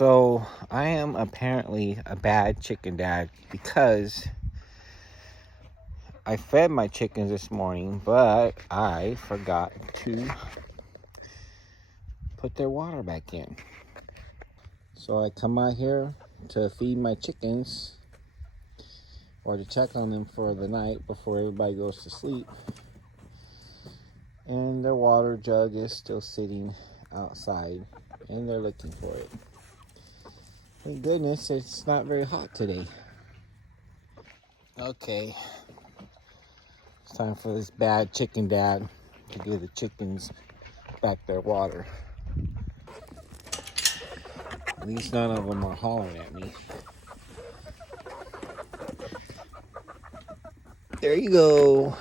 So I am apparently a bad chicken dad because I fed my chickens this morning, but I forgot to put their water back in. So I come out here to feed my chickens or to check on them for the night before everybody goes to sleep. And their water jug is still sitting outside and they're looking for it. Thank goodness it's not very hot today. Okay, it's time for this bad chicken dad to give the chickens back their water. At least none of them are hollering at me. There you go.